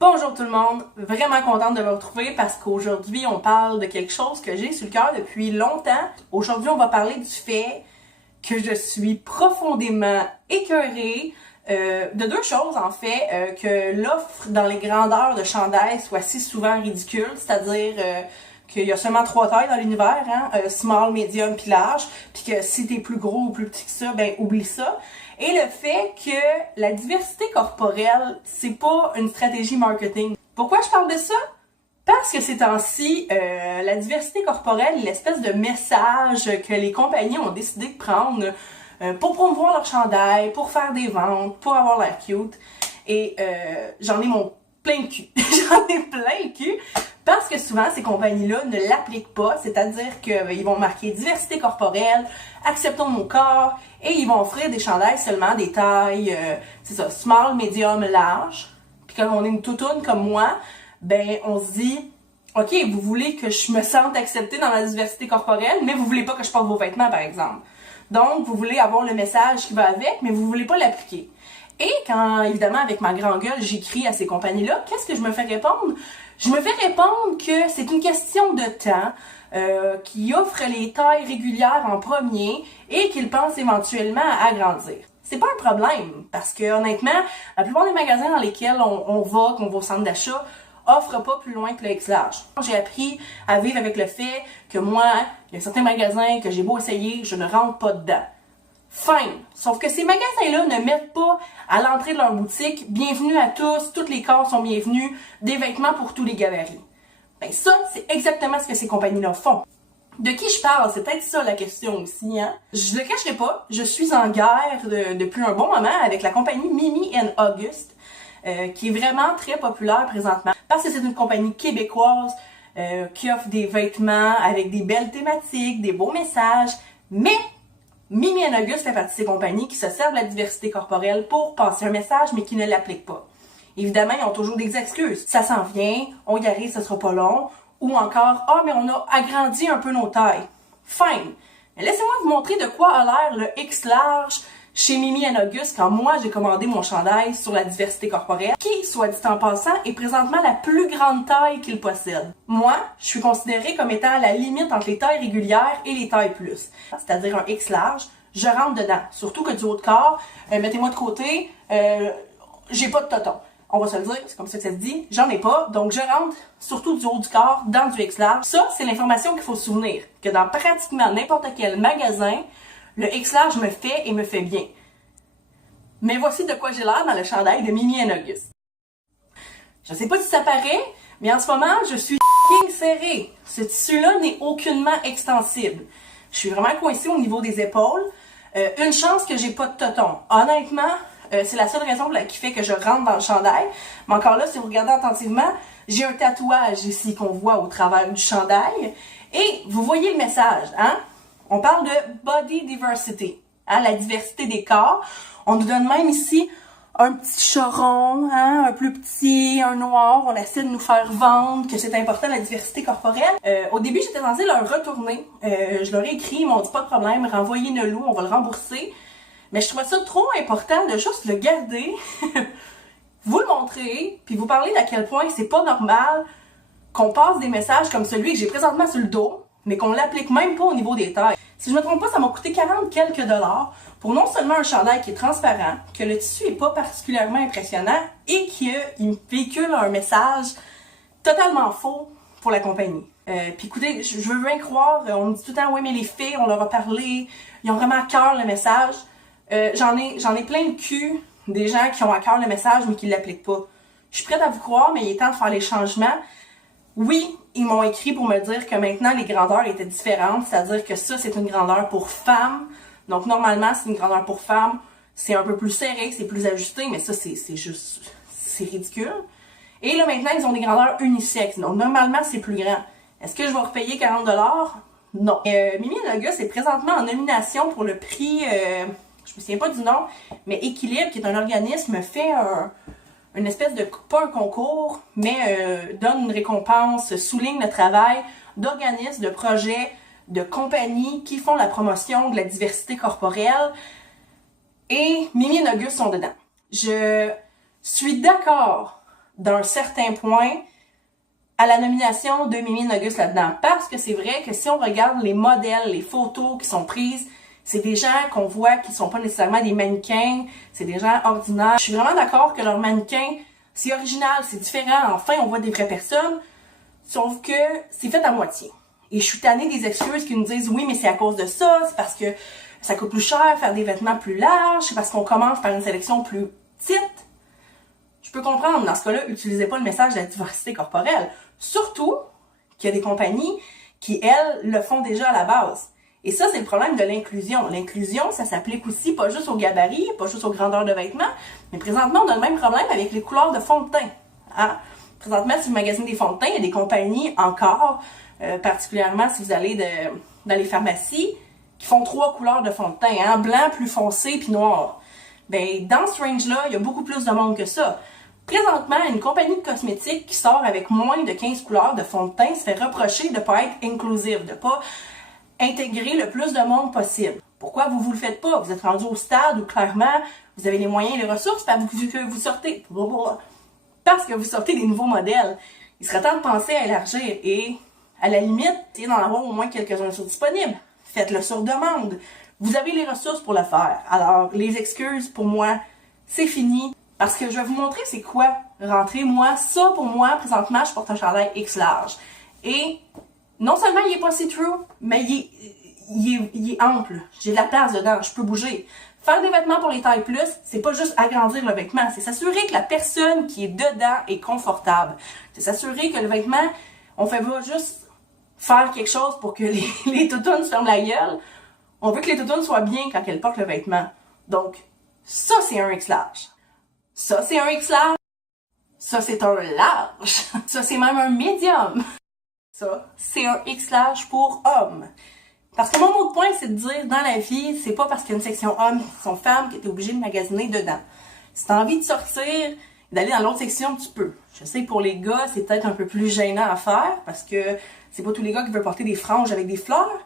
Bonjour tout le monde, vraiment contente de vous retrouver parce qu'aujourd'hui on parle de quelque chose que j'ai sur le cœur depuis longtemps. Aujourd'hui on va parler du fait que je suis profondément écœurée de deux choses en fait, que l'offre dans les grandeurs de chandail soit si souvent ridicule, c'est-à-dire qu'il y a seulement 3 tailles dans l'univers, small, medium puis large, puis que si t'es plus gros ou plus petit que ça, ben oublie ça. Et le fait que la diversité corporelle, c'est pas une stratégie marketing. Pourquoi je parle de ça? Parce que ces temps-ci, la diversité corporelle est l'espèce de message que les compagnies ont décidé de prendre pour promouvoir leur chandail, pour faire des ventes, pour avoir l'air cute. Et j'en ai mon plein le cul. J'en ai plein le cul. Parce que souvent, ces compagnies-là ne l'appliquent pas, c'est-à-dire qu'ils vont marquer diversité corporelle, acceptons nos corps, et ils vont offrir des chandails seulement des tailles, c'est ça, small, medium, large. Puis quand on est une toutoune comme moi, ben on se dit, ok, vous voulez que je me sente acceptée dans la diversité corporelle, mais vous voulez pas que je porte vos vêtements, par exemple. Donc, vous voulez avoir le message qui va avec, mais vous voulez pas l'appliquer. Et quand, évidemment, avec ma grande gueule, j'écris à ces compagnies-là, qu'est-ce que je me fais répondre? Je me fais répondre que c'est une question de temps, qu'ils offrent les tailles régulières en premier et qu'ils pensent éventuellement à agrandir. C'est pas un problème, parce que honnêtement, la plupart des magasins dans lesquels on va, qu'on va au centre d'achat, offrent pas plus loin que le X large. J'ai appris à vivre avec le fait que moi, il y a certains magasins que j'ai beau essayer, je ne rentre pas dedans. Fine. Sauf que ces magasins-là ne mettent pas à l'entrée de leur boutique « Bienvenue à tous les corps sont bienvenus, des vêtements pour tous les gabarits ». Ben ça, c'est exactement ce que ces compagnies-là font. De qui je parle? C'est peut-être ça la question aussi, hein? Je le cacherai pas, je suis en guerre depuis un bon moment avec la compagnie Mimi & August, qui est vraiment très populaire présentement, parce que c'est une compagnie québécoise qui offre des vêtements avec des belles thématiques, des beaux messages, mais Mimi & August fait partie de ces compagnies qui se servent de la diversité corporelle pour passer un message, mais qui ne l'appliquent pas. Évidemment, ils ont toujours des excuses. Ça s'en vient, on y arrive, ça sera pas long. Ou encore, mais on a agrandi un peu nos tailles. Fine. Mais laissez-moi vous montrer de quoi a l'air le X large chez Mimi & August quand moi j'ai commandé mon chandail sur la diversité corporelle, qui, soit dit en passant, est présentement la plus grande taille qu'il possède. Moi, je suis considérée comme étant à la limite entre les tailles régulières et les tailles plus, c'est-à-dire un X large. Je rentre dedans, surtout que du haut de corps, mettez-moi de côté, j'ai pas de toton. On va se le dire, c'est comme ça que ça se dit, j'en ai pas, donc je rentre surtout du haut du corps dans du X large. Ça, c'est l'information qu'il faut se souvenir, que dans pratiquement n'importe quel magasin, le X large me fait et me fait bien. Mais voici de quoi j'ai l'air dans le chandail de Mimi & August. Je sais pas si ça paraît, mais en ce moment, je suis serrée. Ce tissu-là n'est aucunement extensible. Je suis vraiment coincée au niveau des épaules. Une chance que j'ai pas de toton. Honnêtement, c'est la seule raison qui fait que je rentre dans le chandail. Mais encore là, si vous regardez attentivement, j'ai un tatouage ici qu'on voit au travers du chandail. Et vous voyez le message, hein? On parle de body diversity, hein, la diversité des corps. On nous donne même ici un petit choron, hein, un plus petit, un noir. On essaie de nous faire vendre que c'est important la diversité corporelle. Au début, j'étais censée leur retourner. Je leur ai écrit, ils m'ont dit pas de problème, renvoyez-le-nous, on va le rembourser. Mais je trouvais ça trop important de juste le garder, vous le montrer, puis vous parler d'à quel point c'est pas normal qu'on passe des messages comme celui que j'ai présentement sur le dos, mais qu'on l'applique même pas au niveau des tailles. Si je me trompe pas, ça m'a coûté 40 quelques dollars pour non seulement un chandail qui est transparent, que le tissu est pas particulièrement impressionnant et qu'il véhicule un message totalement faux pour la compagnie. Puis écoutez, je veux bien croire, on me dit tout le temps, oui, mais les filles, on leur a parlé, ils ont vraiment à cœur le message. J'en ai plein le cul des gens qui ont à cœur le message mais qui l'appliquent pas. Je suis prête à vous croire, mais il est temps de faire les changements. Oui, ils m'ont écrit pour me dire que maintenant les grandeurs étaient différentes, c'est-à-dire que ça c'est une grandeur pour femmes. Donc normalement c'est une grandeur pour femmes, c'est un peu plus serré, c'est plus ajusté, mais ça c'est juste, c'est ridicule. Et là maintenant ils ont des grandeurs unisexes, donc normalement c'est plus grand. Est-ce que je vais repayer 40$? Non. Mimi & August est présentement en nomination pour le prix, je me souviens pas du nom, mais Équilibre, qui est un organisme, fait une espèce de, pas un concours, mais donne une récompense, souligne le travail d'organismes, de projets, de compagnies qui font la promotion de la diversité corporelle. Et Mimi & August sont dedans. Je suis d'accord d'un certain point à la nomination de Mimi Nogus là-dedans. Parce que c'est vrai que si on regarde les modèles, les photos qui sont prises, c'est des gens qu'on voit qui sont pas nécessairement des mannequins, c'est des gens ordinaires. Je suis vraiment d'accord que leur mannequin, c'est original, c'est différent. Enfin, on voit des vraies personnes, sauf que c'est fait à moitié. Et je suis tannée des excuses qui nous disent « Oui, mais c'est à cause de ça, c'est parce que ça coûte plus cher faire des vêtements plus larges, c'est parce qu'on commence par une sélection plus petite. » Je peux comprendre, dans ce cas-là, utilisez pas le message de la diversité corporelle. Surtout qu'il y a des compagnies qui, elles, le font déjà à la base. Et ça, c'est le problème de l'inclusion. L'inclusion, ça s'applique aussi pas juste au gabarit, pas juste aux grandeurs de vêtements, mais présentement, on a le même problème avec les couleurs de fond de teint. Hein? Présentement, si vous magasinez des fonds de teint, il y a des compagnies encore, particulièrement si vous allez dans les pharmacies, qui font 3 couleurs de fond de teint, hein? Blanc, plus foncé, puis noir. Ben, dans ce range-là, il y a beaucoup plus de monde que ça. Présentement, une compagnie de cosmétiques qui sort avec moins de 15 couleurs de fond de teint se fait reprocher de ne pas être inclusive, de ne pas intégrer le plus de monde possible. Pourquoi vous le faites pas? Vous êtes rendu au stade où clairement vous avez les moyens et les ressources parce que vous sortez. Parce que vous sortez des nouveaux modèles. Il serait temps de penser à élargir et à la limite, essayez d'en avoir au moins quelques-uns sur disponibles. Faites-le sur demande. Vous avez les ressources pour le faire. Alors, les excuses, pour moi, c'est fini. Parce que je vais vous montrer c'est quoi rentrer. Moi, ça pour moi, présentement, je porte un chandail X large. Et non seulement il est pas see-through, mais il est ample. J'ai de la place dedans, je peux bouger. Faire des vêtements pour les tailles plus, c'est pas juste agrandir le vêtement, c'est s'assurer que la personne qui est dedans est confortable. C'est s'assurer que le vêtement, on fait pas juste faire quelque chose pour que les toutounes se ferment la gueule. On veut que les toutounes soient bien quand elles portent le vêtement. Donc, ça c'est un X large. Ça c'est un X large. Ça c'est un large. Ça c'est même un médium. Ça, c'est un X large pour hommes. Parce que mon mot de point, c'est de dire, dans la vie, c'est pas parce qu'il y a une section hommes et une section femmes que t'es obligé de magasiner dedans. Si t'as envie de sortir et d'aller dans l'autre section, tu peux. Je sais, pour les gars, c'est peut-être un peu plus gênant à faire, parce que c'est pas tous les gars qui veulent porter des franges avec des fleurs.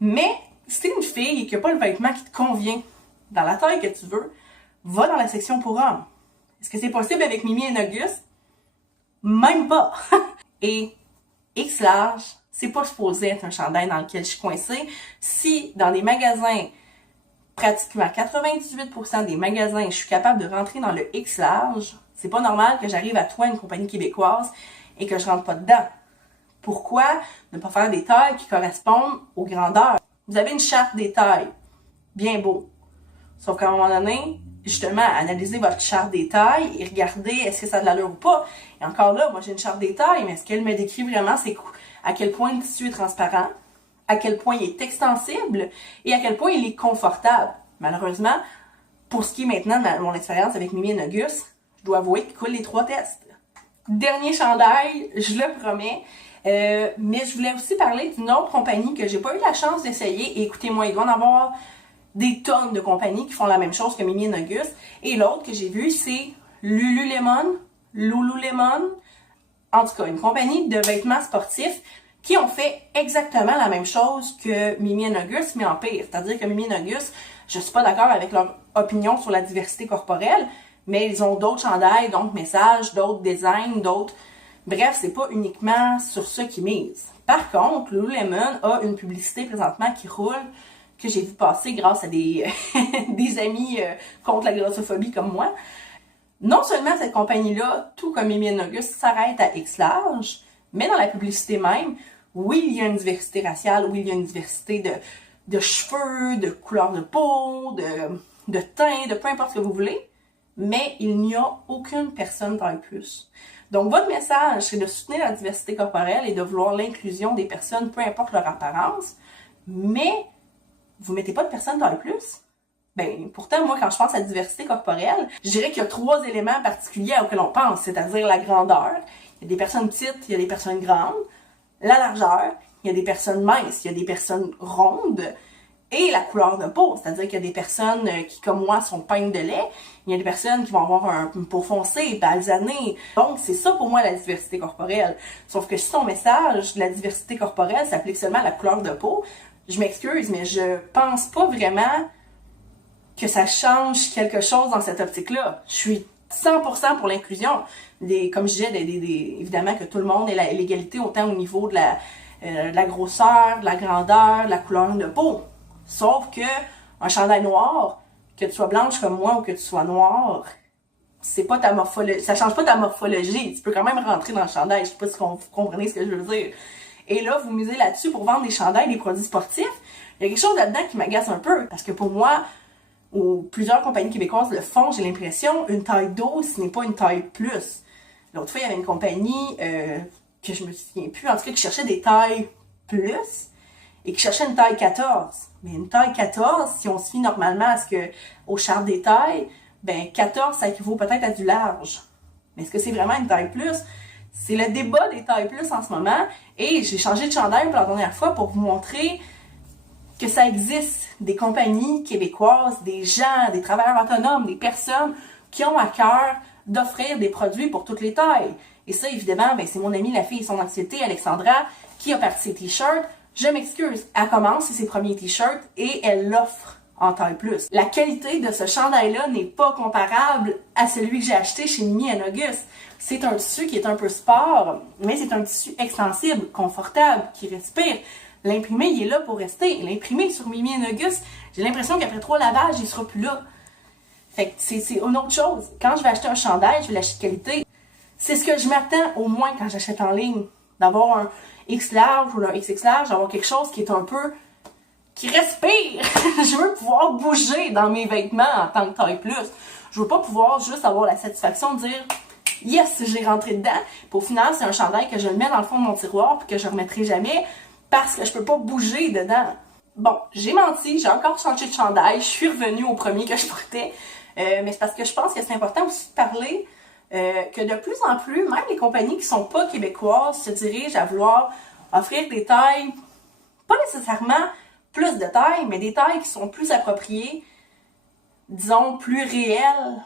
Mais, si t'es une fille et qu'il n'y a pas le vêtement qui te convient, dans la taille que tu veux, va dans la section pour hommes. Est-ce que c'est possible avec Mimi et Nogus? Même pas! Et X large, c'est pas supposé être un chandail dans lequel je suis coincée. Si, dans des magasins, pratiquement 98% des magasins, je suis capable de rentrer dans le X large, c'est pas normal que j'arrive à toi, une compagnie québécoise, et que je rentre pas dedans. Pourquoi ne pas faire des tailles qui correspondent aux grandeurs? Vous avez une charte des tailles. Bien beau. Sauf qu'à un moment donné, justement, analysez votre charte des tailles et regardez est-ce que ça a de l'allure ou pas. Et encore là, moi j'ai une charte des tailles, mais est-ce qu'elle me décrit vraiment c'est à quel point le tissu est transparent, à quel point il est extensible et à quel point il est confortable. Malheureusement, pour ce qui est maintenant de mon expérience avec Mimi et Nogus, je dois avouer qu'il coule les 3 tests. Dernier chandail, je le promets. Mais je voulais aussi parler d'une autre compagnie que j'ai pas eu la chance d'essayer. Et écoutez-moi, il doit en avoir des tonnes de compagnies qui font la même chose que Mimi et Nogus. Et l'autre que j'ai vu, c'est Lululemon. En tout cas, une compagnie de vêtements sportifs qui ont fait exactement la même chose que Mimi et Nogus, mais en pire. C'est-à-dire que Mimi et Nogus, je suis pas d'accord avec leur opinion sur la diversité corporelle, mais ils ont d'autres chandails, d'autres messages, d'autres designs, d'autres... Bref, c'est pas uniquement sur ça qu'ils misent. Par contre, Lululemon a une publicité présentement qui roule, que j'ai vu passer grâce à des, des amis contre la grossophobie comme moi. Non seulement cette compagnie-là, tout comme Mimi et Nogus, s'arrête à X large, mais dans la publicité même, oui, il y a une diversité raciale, oui, il y a une diversité de cheveux, de couleur de peau, de teint, de peu importe ce que vous voulez, mais il n'y a aucune personne taille plus. Donc, votre message, c'est de soutenir la diversité corporelle et de vouloir l'inclusion des personnes, peu importe leur apparence, mais vous mettez pas de personnes taille plus. Ben, pourtant, moi, quand je pense à la diversité corporelle, je dirais qu'il y a 3 éléments particuliers auxquels on pense, c'est-à-dire la grandeur. Il y a des personnes petites, il y a des personnes grandes. La largeur, il y a des personnes minces, il y a des personnes rondes. Et la couleur de peau, c'est-à-dire qu'il y a des personnes qui, comme moi, sont peintes de lait. Il y a des personnes qui vont avoir une peau foncée, balsanée. Donc, c'est ça pour moi la diversité corporelle. Sauf que si ton message de la diversité corporelle s'applique seulement à la couleur de peau, je m'excuse, mais je pense pas vraiment que ça change quelque chose dans cette optique-là. Je suis 100% pour l'inclusion. comme je disais, évidemment que tout le monde ait l'égalité autant au niveau de la grosseur, de la grandeur, de la couleur de peau. Sauf que un chandail noir, que tu sois blanche comme moi ou que tu sois noire, c'est pas ta morphologie, ça change pas ta morphologie. Tu peux quand même rentrer dans le chandail. Je sais pas si vous comprenez ce que je veux dire. Et là, vous misez là-dessus pour vendre des chandails, des produits sportifs. Il y a quelque chose là-dedans qui m'agace un peu. Parce que pour moi, ou plusieurs compagnies québécoises le font, j'ai l'impression, une taille 12, ce n'est pas une taille plus. L'autre fois, il y avait une compagnie que je me souviens plus, en tout cas, qui cherchait des tailles plus et qui cherchait une taille 14. Mais une taille 14, si on se fie normalement au charte des tailles, ben 14, ça équivaut peut-être à du large. Mais est-ce que c'est vraiment une taille plus? C'est le débat des tailles plus en ce moment. Et j'ai changé de chandail pour la dernière fois pour vous montrer que ça existe des compagnies québécoises, des gens, des travailleurs autonomes, des personnes qui ont à cœur d'offrir des produits pour toutes les tailles. Et ça, évidemment, ben, c'est mon amie, la fille et son anxiété, Alexandra, qui a parti ses t-shirts. Je m'excuse, elle commence ses premiers t-shirts et elle l'offre en taille plus. La qualité de ce chandail-là n'est pas comparable à celui que j'ai acheté chez Mimi & Auguste. C'est un tissu qui est un peu sport, mais c'est un tissu extensible, confortable, qui respire. L'imprimé, il est là pour rester. L'imprimé sur Mimi & Auguste, j'ai l'impression qu'après 3 lavages, il sera plus là. Fait que c'est une autre chose. Quand je vais acheter un chandail, je vais l'acheter de qualité. C'est ce que je m'attends au moins quand j'achète en ligne. D'avoir un X large ou un XX large, d'avoir quelque chose qui est un peu... qui respire. Je veux pouvoir bouger dans mes vêtements en tant que taille plus. Je veux pas pouvoir juste avoir la satisfaction de dire « Yes, j'ai rentré dedans ». Puis au final, c'est un chandail que je mets dans le fond de mon tiroir puis que je remettrai jamais parce que je peux pas bouger dedans. Bon, j'ai menti, j'ai encore changé de chandail. Je suis revenue au premier que je portais. Mais c'est parce que je pense que c'est important aussi de parler que de plus en plus, même les compagnies qui sont pas québécoises se dirigent à vouloir offrir des tailles, pas nécessairement plus de tailles, mais des tailles qui sont plus appropriées, disons, plus réelles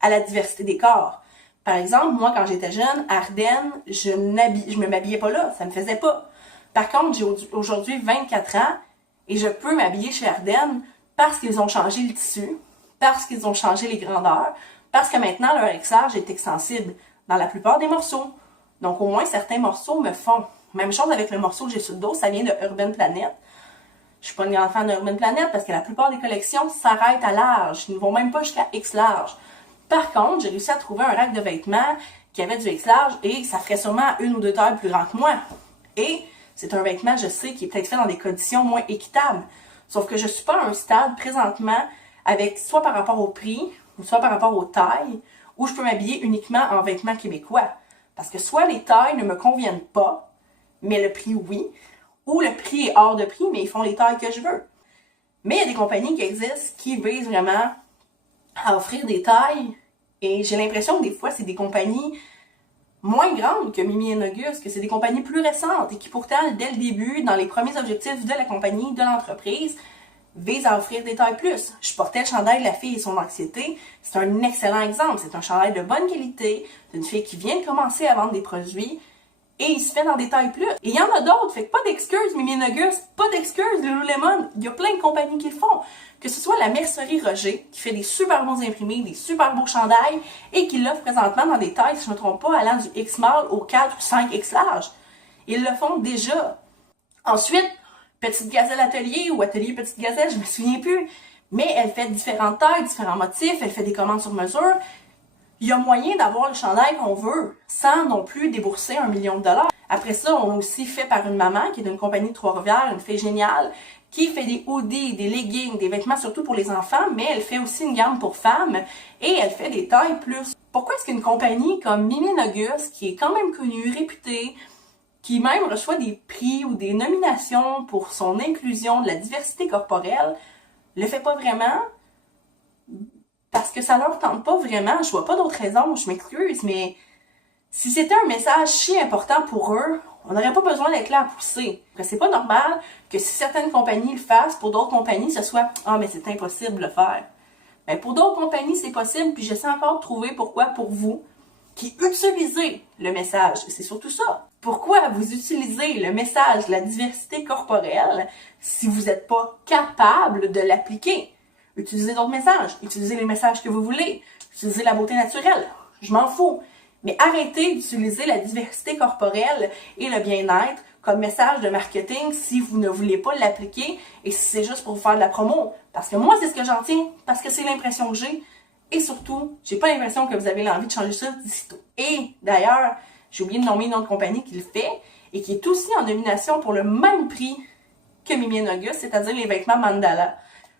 à la diversité des corps. Par exemple, moi, quand j'étais jeune, à Ardennes, je me m'habillais pas là, ça me faisait pas. Par contre, j'ai aujourd'hui 24 ans et je peux m'habiller chez Ardennes parce qu'ils ont changé le tissu, parce qu'ils ont changé les grandeurs, parce que maintenant, leur X-large est extensible dans la plupart des morceaux. Donc, au moins, certains morceaux me font. Même chose avec le morceau que j'ai sur le dos, ça vient de Urban Planet. Je suis pas une grande fan d'Urban Planet parce que la plupart des collections s'arrêtent à large. Ils ne vont même pas jusqu'à X large. Par contre, j'ai réussi à trouver un rack de vêtements qui avait du X large et ça ferait sûrement 1 ou 2 tailles plus grand que moi. Et c'est un vêtement, je sais, qui est peut-être fait dans des conditions moins équitables. Sauf que je suis pas à un stade présentement avec soit par rapport au prix ou soit par rapport aux tailles où je peux m'habiller uniquement en vêtements québécois. Parce que soit les tailles ne me conviennent pas, mais le prix oui, ou le prix est hors de prix, mais ils font les tailles que je veux. Mais il y a des compagnies qui existent qui visent vraiment à offrir des tailles, et j'ai l'impression que des fois, c'est des compagnies moins grandes que Mimi & Auguste, que c'est des compagnies plus récentes, et qui pourtant, dès le début, dans les premiers objectifs de la compagnie, de l'entreprise, visent à offrir des tailles plus. Je portais le chandail de la fille et son anxiété, c'est un excellent exemple, c'est un chandail de bonne qualité, d'une fille qui vient de commencer à vendre des produits, et il se fait dans des tailles plus. Et il y en a d'autres, fait que pas d'excuses, Mimi & Auguste, pas d'excuses, Lululemon, il y a plein de compagnies qui le font. Que ce soit la mercerie Roger, qui fait des super bons imprimés, des super beaux chandails, et qui l'offre présentement dans des tailles, si je ne me trompe pas, allant du X small au 4 ou 5 X large. Ils le font déjà. Ensuite, Petite Gazelle Atelier ou Atelier Petite Gazelle, je me souviens plus, mais elle fait différentes tailles, différents motifs, elle fait des commandes sur mesure. Il y a moyen d'avoir le chandail qu'on veut sans non plus débourser 1 million de dollars. Après ça, on a aussi fait par une maman qui est d'une compagnie de Trois-Rivières, une fille géniale, qui fait des hoodies, des leggings, des vêtements surtout pour les enfants, mais elle fait aussi une gamme pour femmes et elle fait des tailles plus. Pourquoi est-ce qu'une compagnie comme Mimi & Auguste, qui est quand même connue, réputée, qui même reçoit des prix ou des nominations pour son inclusion de la diversité corporelle, le fait pas vraiment? Parce que ça leur tente pas vraiment, je vois pas d'autres raisons, je m'excuse, mais si c'était un message si important pour eux, on n'aurait pas besoin d'être là à pousser. C'est pas normal que si certaines compagnies le fassent, pour d'autres compagnies, ce soit « Ah, mais c'est impossible de le faire ». Ben, pour d'autres compagnies, c'est possible, puis j'essaie encore de trouver pourquoi pour vous, qui utilisez le message. C'est surtout ça. Pourquoi vous utilisez le message de la diversité corporelle si vous n'êtes pas capable de l'appliquer? Utilisez d'autres messages. Utilisez les messages que vous voulez. Utilisez la beauté naturelle. Je m'en fous. Mais arrêtez d'utiliser la diversité corporelle et le bien-être comme message de marketing si vous ne voulez pas l'appliquer et si c'est juste pour vous faire de la promo. Parce que moi, c'est ce que j'en tiens, parce que c'est l'impression que j'ai. Et surtout, j'ai pas l'impression que vous avez l'envie de changer ça d'ici tôt. Et d'ailleurs, j'ai oublié de nommer une autre compagnie qui le fait et qui est aussi en nomination pour le même prix que Mimi August, c'est-à-dire les vêtements Mandala.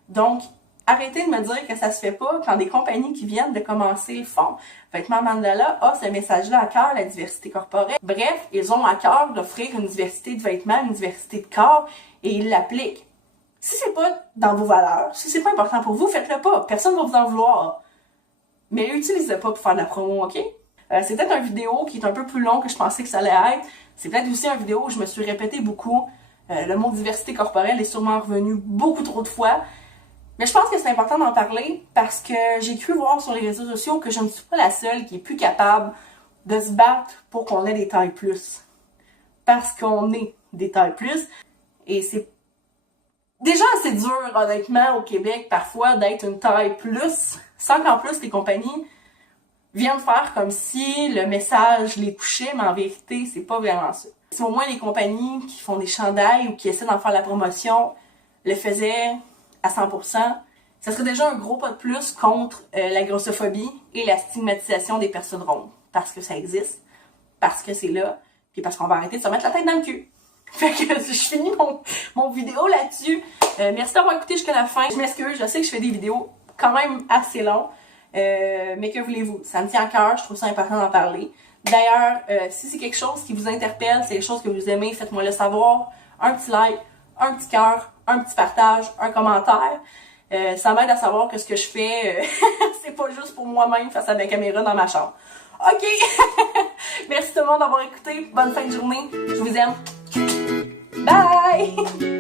Donc, arrêtez de me dire que ça se fait pas quand des compagnies qui viennent de commencer le font. Vêtements Mandala a ce message-là à cœur, la diversité corporelle. Bref, ils ont à cœur d'offrir une diversité de vêtements, une diversité de corps, et ils l'appliquent. Si c'est pas dans vos valeurs, si c'est pas important pour vous, faites-le pas. Personne va vous en vouloir. Mais utilisez-le pas pour faire de la promo, ok? C'est peut-être une vidéo qui est un peu plus long que je pensais que ça allait être. C'est peut-être aussi une vidéo où je me suis répété beaucoup. Le mot diversité corporelle est sûrement revenu beaucoup trop de fois. Mais je pense que c'est important d'en parler parce que j'ai cru voir sur les réseaux sociaux que je ne suis pas la seule qui est plus capable de se battre pour qu'on ait des tailles plus. Parce qu'on est des tailles plus. Et c'est déjà assez dur, honnêtement, au Québec, parfois, d'être une taille plus, sans qu'en plus les compagnies viennent faire comme si le message les touchait, mais en vérité, c'est pas vraiment ça. Si au moins les compagnies qui font des chandails ou qui essaient d'en faire la promotion le faisaient à 100%, ça serait déjà un gros pas de plus contre la grossophobie et la stigmatisation des personnes rondes. Parce que ça existe, parce que c'est là, puis parce qu'on va arrêter de se mettre la tête dans le cul. Fait que je finis mon vidéo là-dessus. Merci d'avoir écouté jusqu'à la fin. Je m'excuse, je sais que je fais des vidéos quand même assez longues. Mais que voulez-vous? Ça me tient à cœur, je trouve ça important d'en parler. D'ailleurs, si c'est quelque chose qui vous interpelle, c'est quelque chose que vous aimez, faites-moi le savoir. Un petit like, un petit cœur, un petit partage, un commentaire. Ça m'aide à savoir que ce que je fais, c'est pas juste pour moi-même face à la caméra dans ma chambre. Ok! Merci tout le monde d'avoir écouté. Bonne fin de journée. Je vous aime. Bye!